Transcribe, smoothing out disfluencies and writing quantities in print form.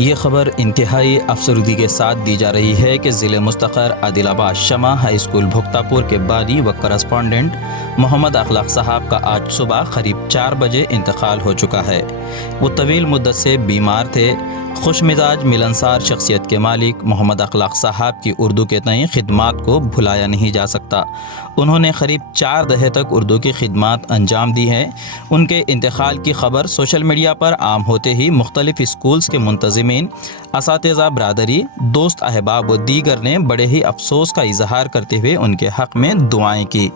ये खबर इंतहाई अफसरदी के साथ दी जा रही है कि ज़िले मुस्तक़र आदिलाबाद शमा हाई स्कूल भुक्तापुर के बानी व करस्पॉन्डेंट मोहम्मद अखलाक साहब का आज सुबह करीब 4 बजे इंतकाल हो चुका है। वो तवील मुद्दत से बीमार थे। खुश मिजाज मिलनसार शख्सियत के मालिक मोहम्मद अखलाक साहब की उर्दू के तय खिदमात को भुलाया नहीं जा सकता। उन्होंने करीब 4 दहर तक उर्दू की खिदमात अंजाम दी हैं। उनके इंतकाल की खबर सोशल मीडिया पर आम होते ही मुख्तलिफ स्कूल्स के मुंतज़िमीन, असातिज़ा बरादरी, दोस्त अहबाब व दीगर ने बड़े ही अफसोस का इजहार करते हुए उनके हक़ में दुआएँ की।